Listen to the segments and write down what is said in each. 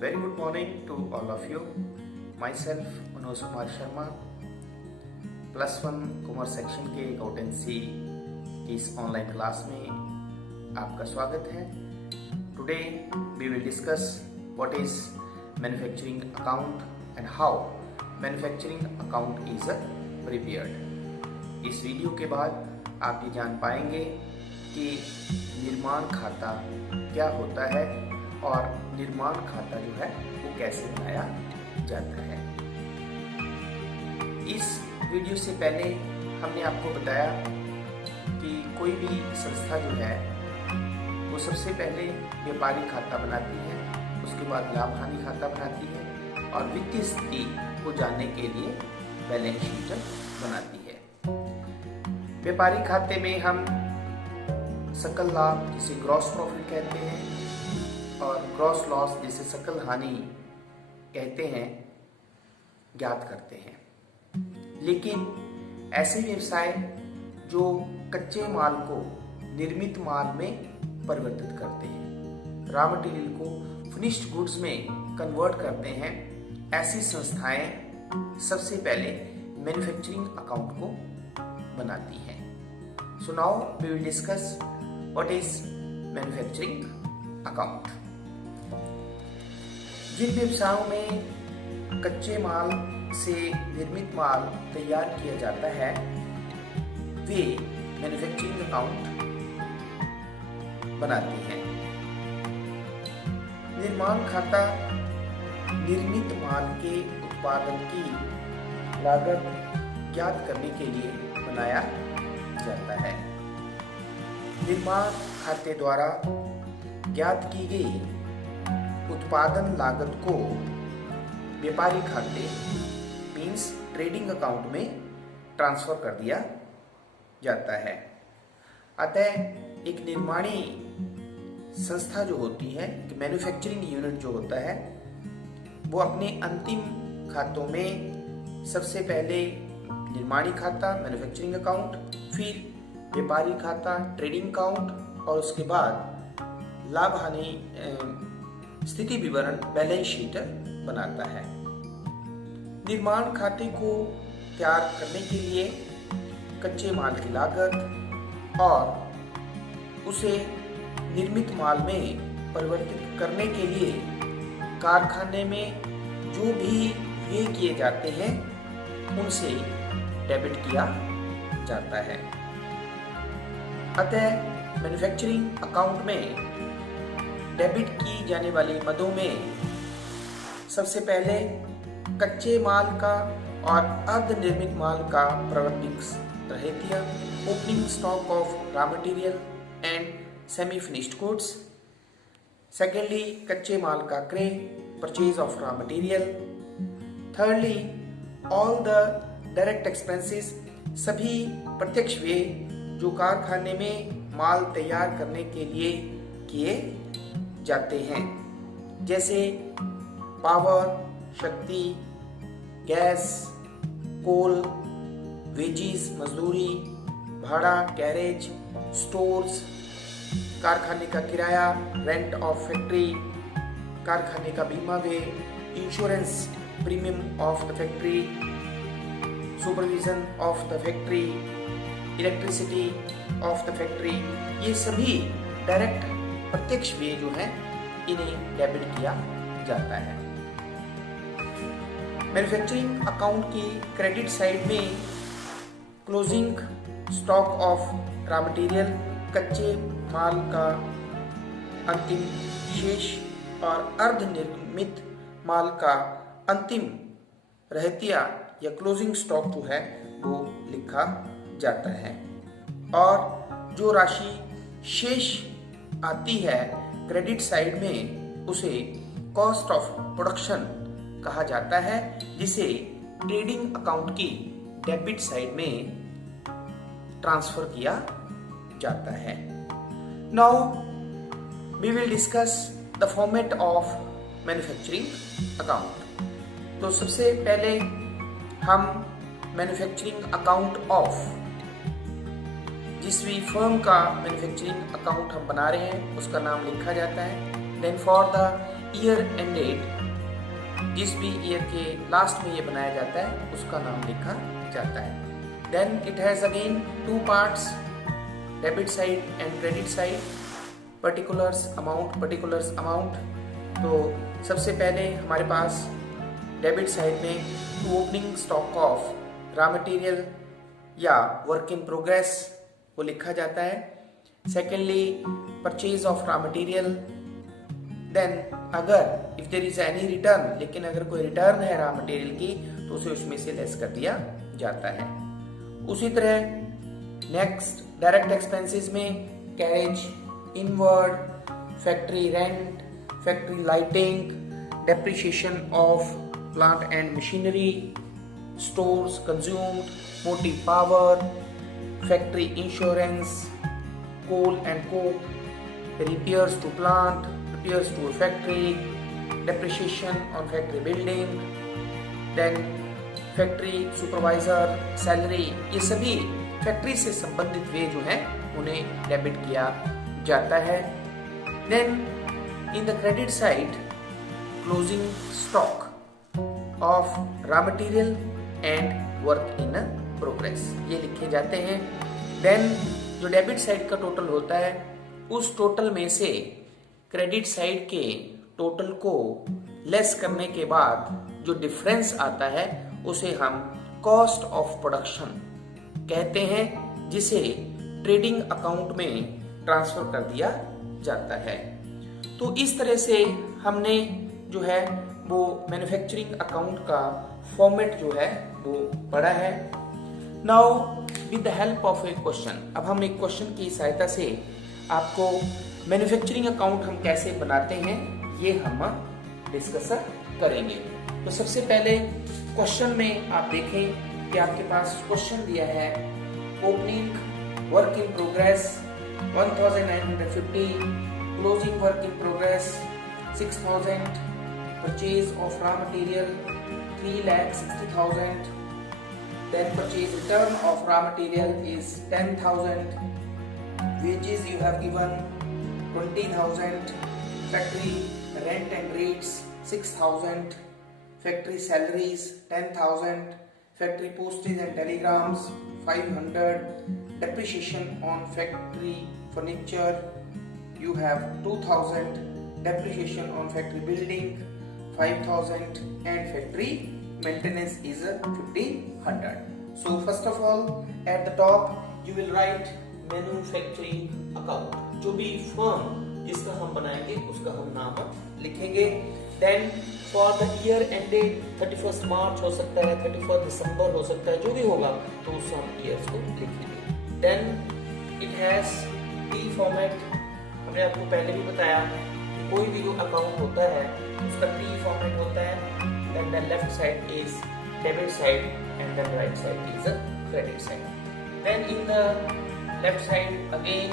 Very good morning to all of you. Myself Manoj Kumar Sharma, +1 commerce section के accountancy की इस online class में आपका स्वागत है. Today we will discuss what is manufacturing account and how manufacturing account is prepared. इस video के बाद आप ये जान पाएंगे कि निर्माण खाता क्या होता है और निर्माण खाता जो है वो कैसे बनाया जाता है. इस वीडियो से पहले हमने आपको बताया कि कोई भी संस्था जो है वो सबसे पहले व्यापारिक खाता बनाती है, उसके बाद लाभ हानि खाता बनाती है और वित्तीय स्थिति को जानने के लिए बैलेंस शीट बनाती है. व्यापारिक खाते में हम सकल लाभ जिसे ग्रॉस प्रॉफिट कहते हैं और ग्रॉस लॉस जिसे सकल हानि कहते हैं ज्ञात करते हैं. लेकिन ऐसे व्यवसाय जो कच्चे माल को निर्मित माल में परिवर्तित करते हैं, रॉ मटेरियल को फिनिश्ड गुड्स में कन्वर्ट करते हैं, ऐसी संस्थाएं सबसे पहले मैन्युफैक्चरिंग अकाउंट को बनाती हैं. So now we will discuss what is manufacturing account. जिन व्यवसायों में कच्चे माल से निर्मित माल तैयार किया जाता है वे मैन्युफैक्चरिंग अकाउंट बनाती हैं. निर्माण खाता निर्मित माल के उत्पादन की लागत ज्ञात करने के लिए बनाया जाता है. निर्माण खाते द्वारा ज्ञात की गई उत्पादन लागत को व्यापारिक खाते मीन्स ट्रेडिंग अकाउंट में ट्रांसफर कर दिया जाता है. अतः एक निर्माणी संस्था जो होती है, मैन्युफैक्चरिंग यूनिट जो होता है, वो अपने अंतिम खातों में सबसे पहले निर्माणी खाता मैन्युफैक्चरिंग अकाउंट, फिर व्यापारी खाता ट्रेडिंग अकाउंट और उसके बाद लाभ हानि स्थिति विवरण बैलेंस शीट बनाता है. निर्माण खाते को तैयार करने के लिए कच्चे माल की लागत और उसे निर्मित माल में परिवर्तित करने के लिए कारखाने में जो भी व्यय किए जाते हैं उनसे डेबिट किया जाता है. अतः मैन्युफैक्चरिंग अकाउंट में डेबिट की जाने वाली मदों में सबसे पहले कच्चे माल का और अर्धनिर्मित माल का प्रारंभिक रहतिया, opening stock of raw material and semi finished goods. Secondly कच्चे माल का क्रय, purchase of raw material. Thirdly all the direct expenses, सभी प्रत्यक्ष व्यय जो कारखाने में माल तैयार करने के लिए किए जाते हैं, जैसे पावर, शक्ति, गैस, कोल, वेजीज मजदूरी, भाड़ा, गैरेज, स्टोर्स, कारखाने का किराया, रेंट ऑफ फैक्ट्री, कारखाने का बीमा व्यय, insurance premium of the factory, supervision of the factory, elasticity of the factory. ये सभी डायरेक्ट प्रत्यक्ष व्यय जो है इन्हें डेबिट किया जाता है. मैन्युफैक्चरिंग अकाउंट की क्रेडिट साइड में closing stock of raw material, कच्चे माल का अंतिम शेष और अर्धनिर्मित माल का अंतिम रहतिया या क्लोजिंग स्टॉक जो है वो लिखा जाता है. और जो राशि शेष आती है क्रेडिट साइड में उसे कॉस्ट ऑफ प्रोडक्शन कहा जाता है, जिसे ट्रेडिंग अकाउंट की डेबिट साइड में ट्रांसफर किया जाता है. Now we will discuss the format of manufacturing account. तो सबसे पहले हम मैन्युफैक्चरिंग अकाउंट ऑफ जिस भी फर्म का मैन्युफैक्चरिंग अकाउंट हम बना रहे हैं उसका नाम लिखा जाता है. Then for the year ended, जिस भी ईयर के लास्ट में ये बनाया जाता है उसका नाम लिखा जाता है। Then it has again two parts, debit side and credit side, particulars amount. तो सबसे पहले हमारे पास डेबिट साइड में to opening stock of raw material या वर्क इन प्रोग्रेस को लिखा जाता है। Secondly purchase of raw material. Then अगर if there is any return, लेकिन अगर कोई रिटर्न है रॉ मटेरियल की तो उसे उसमें से लेस कर दिया जाता है। उसी तरह नेक्स्ट डायरेक्ट एक्सपेंसेस में carriage inward, factory rent, factory lighting, depreciation of plant and machinery, stores consumed, motive power, factory insurance, coal and coke, repairs to plant, repairs to a factory, depreciation on factory building, then factory supervisor salary, ये सभी factory से संबंधित वे जो हैं उन्हें debit किया जाता है। Then in the credit side closing stock of raw material and work in progress ये लिखे जाते हैं। देन जो डेबिट साइड का टोटल होता है उस टोटल में से क्रेडिट साइड के टोटल को लेस करने के बाद जो डिफरेंस आता है उसे हम कॉस्ट ऑफ प्रोडक्शन कहते हैं, जिसे ट्रेडिंग अकाउंट में ट्रांसफर कर दिया जाता है। तो इस तरह से हमने जो है वो मैन्युफैक्चरिंग अकाउंट का फॉर्मेट जो है वो पढ़ा है। Now with the help of A question, अब हम एक क्वेश्चन की सहायता से आपको मैन्युफैक्चरिंग अकाउंट हम कैसे बनाते हैं ये हम डिस्कस करेंगे। तो सबसे पहले क्वेश्चन में आप देखें कि आपके पास क्वेश्चन दिया है opening work in progress 1950, closing work in progress 6000, purchase of raw material 3,60,000, then purchase return of raw material is 10,000, wages you have given 20,000, factory rent and rates 6,000, factory salaries 10,000, factory postage and telegrams 500, depreciation on factory furniture you have 2,000, depreciation on factory building 5,000 and factory maintenance is 1,500. So first of all at the top you will write manufacturing account, जो भी firm जिसका हम बनाएंगे उसका हम नाम लिखेंगे। Then for the year ended 31st मार्च हो सकता है, 31st दिसंबर हो सकता है, जो भी होगा तो उस हम ईयर्स को लिखेंगे। Then it has T format, हमने आपको पहले भी बताया कोई भी जो अकाउंट होता है उसका T फॉर्मेट होता है। Then the left side is debit side and the right side is a credit side. Then in the left side again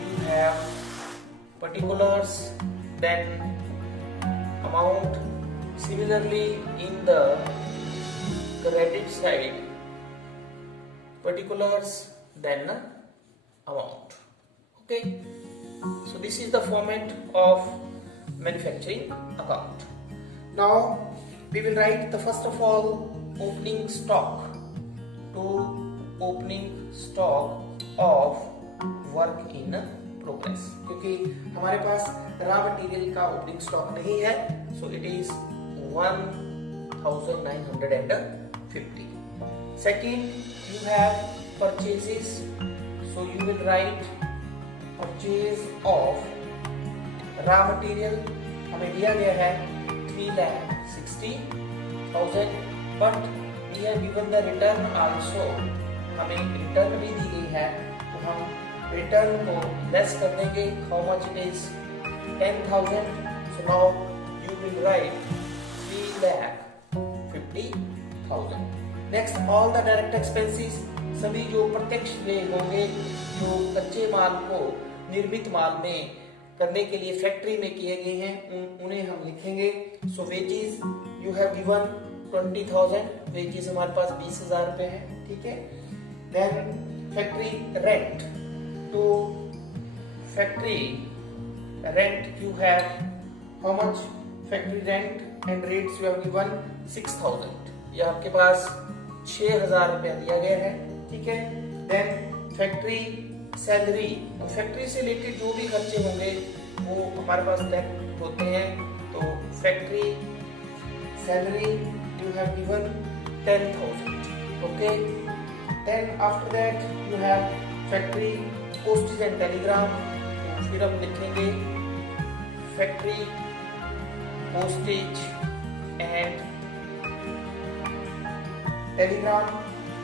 you have particulars, then amount. Similarly in the credit side particulars then amount. Okay, so this is the format of manufacturing account. Now we will write the first of all opening stock to opening stock of work in progress, क्योंकि हमारे पास raw material का opening stock नहीं है, so it is 1,950. Second you have purchases, so you will write purchase of raw material हमें दिया गया है 3,60,000, but we have given the return also, हमें रिटर्न भी दी गई है तो हम रिटर्न को लेस कर देंगे। How much it is 10,000, so now you will write 3,50,000. next all the direct expenses, सभी जो प्रत्यक्ष व्यय होंगे जो कच्चे माल को निर्मित माल में करने के लिए फैक्ट्री में किए गए हैं उन्हें हम लिखेंगे। So wages you have given 20,000, wages हमारे पास 20,000 रुपए है, ठीक है। देन फैक्ट्री रेंट, तो factory rent you have how much factory rent and rates you have given 6000, ये आपके पास 6000 रुपया दिया गया है, ठीक है। देन फैक्ट्री सैलरी, फैक्ट्री से रिलेटेड जो भी खर्चे होंगे वो हमारे पास तय होते हैं। तो factory salary you have given 10,000, okay. Then after that you have factory postage and telegram, तो फिर हम लिखेंगे factory postage and telegram,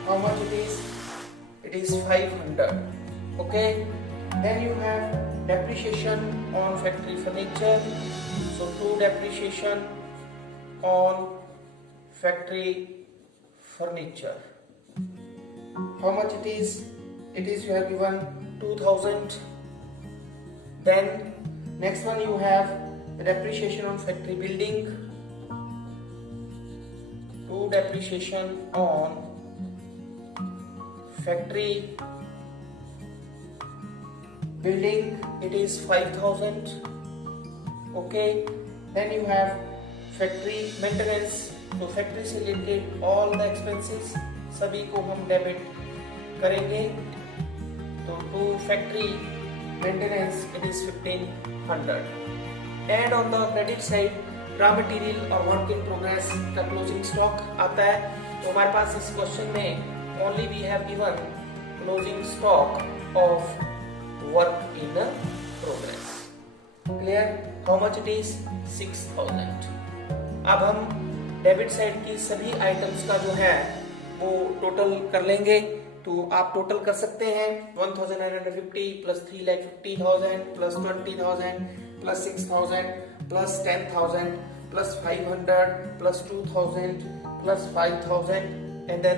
how much it is? It is 500, okay. Then you have depreciation on factory furniture, so to depreciation on factory furniture, how much it is? It is you have given 2000. Then next one you have the depreciation on factory building, to depreciation on factory building, it is 5000, okay. Then you have factory maintenance, तो factory से related all the expenses सभी को हम debit करेंगे। तो to factory maintenance it is 1500। And on the credit side raw material और work in progress का closing stock आता है। तो हमारे पास इस क्वेश्चन में only we have given closing stock of work in progress. Clear? How much it is? 6000। अब हम डेबिट साइड की सभी आइटम्स का जो है वो टोटल कर लेंगे। तो आप टोटल कर सकते हैं 1950 plus 3,50,000 plus 20,000 plus 6,000 plus 10,000 plus 500 plus 2,000 plus 5,000 and then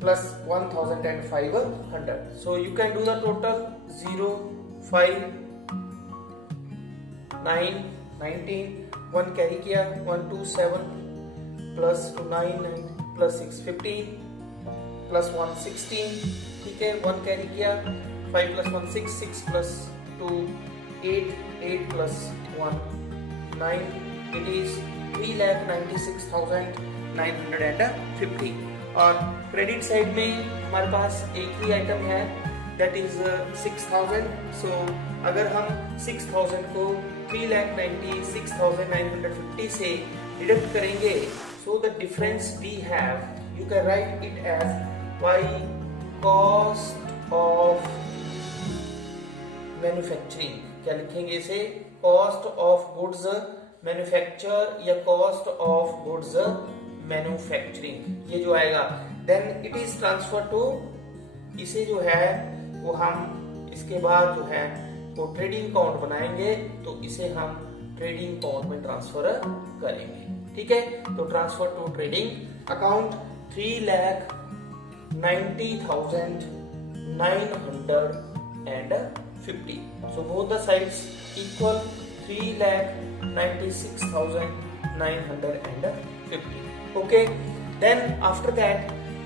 plus 1,500. So you can do the total 0, 5, 9, 19, 1 carry किया 1, 2, 7 plus 2, 9, 9 plus 6, 15 plus 1, 16, ठीक है 1 carry किया 5 plus 1, 6, 6 plus 2, 8, 8 plus 1, 9, it is 3,96,950। और क्रेडिट साइड में हमारे पास एक ही आइटम है दैट इज 6,000। सो अगर हम 6,000 को 3,96,950 से डिडक्ट करेंगे, so the difference we have you can write it as y cost of manufacturing. क्या लिखेंगे इसे? कॉस्ट ऑफ गुड्स मैन्युफैक्चर या कॉस्ट ऑफ गुड्स मैन्युफैक्चरिंग, ये जो आएगा। Then it is transfer to, इसे जो है वो हम इसके बाद जो है वो ट्रेडिंग अकाउंट बनाएंगे, तो इसे हम ट्रेडिंग अकाउंट में ट्रांसफर करेंगे, ठीक है। तो transfer to trading account 3,90,950। So both the sides equal 3,96,950. Okay. Then after that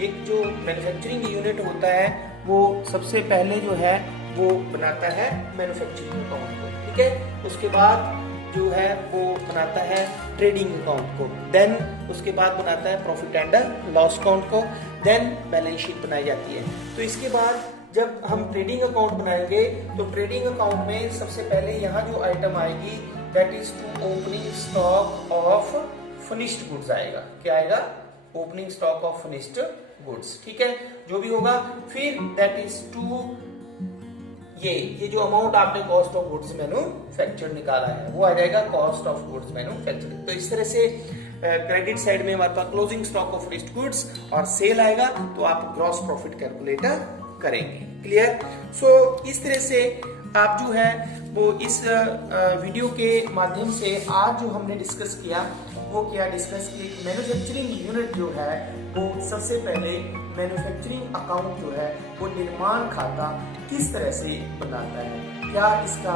एक जो मैन्युफैक्चरिंग यूनिट होता है वो सबसे पहले जो है वो बनाता है मैन्युफैक्चरिंग अकाउंट को, ठीक है। उसके बाद जो है वो बनाता है ट्रेडिंग अकाउंट को, देन उसके बाद बनाता है प्रॉफिट एंड लॉस अकाउंट को, देन बैलेंस शीट बनाई जाती है। तो इसके बाद जब हम ट्रेडिंग अकाउंट बनाएंगे तो ट्रेडिंग अकाउंट में सबसे पहले यहाँ जो आइटम आएगी that is to opening stock of finished goods आएगा। क्या आएगा? Opening stock of finished goods, ठीक है। जो भी होगा फिर दैट इज टू ये जो अमाउंट आपने कॉस्ट ऑफ गुड्स मैन्युफैक्चर निकाला है वो आ जाएगा कॉस्ट ऑफ गुड्स मैन्युफैक्चरिंग। तो इस तरह से क्रेडिट साइड में हमारे पास closing stock of finished goods और सेल आएगा, तो आप ग्रॉस प्रॉफिट कैलकुलेटर करेंगे। क्लियर? सो इस तरह से आप जो है वो इस वीडियो के माध्यम से आज जो हमने डिस्कस किया वो क्या डिस्कस की, मैन्युफैक्चरिंग यूनिट जो है वो सबसे पहले मैन्युफैक्चरिंग अकाउंट जो है वो निर्माण खाता किस तरह से बनाता है, क्या इसका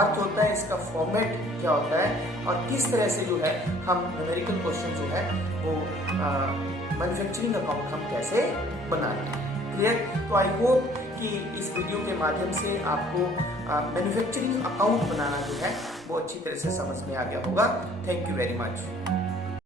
अर्थ होता है, इसका फॉर्मेट क्या होता है और किस तरह से जो है हम न्यूमेरिकल क्वेश्चन जो है वो मैन्युफैक्चरिंग अकाउंट हम कैसे बनाते हैं। क्लियर? तो आई होप कि इस वीडियो के माध्यम से आपको मैन्युफैक्चरिंग अकाउंट बनाना जो है अच्छी तरह से समझ में आ गया होगा। Thank you very much.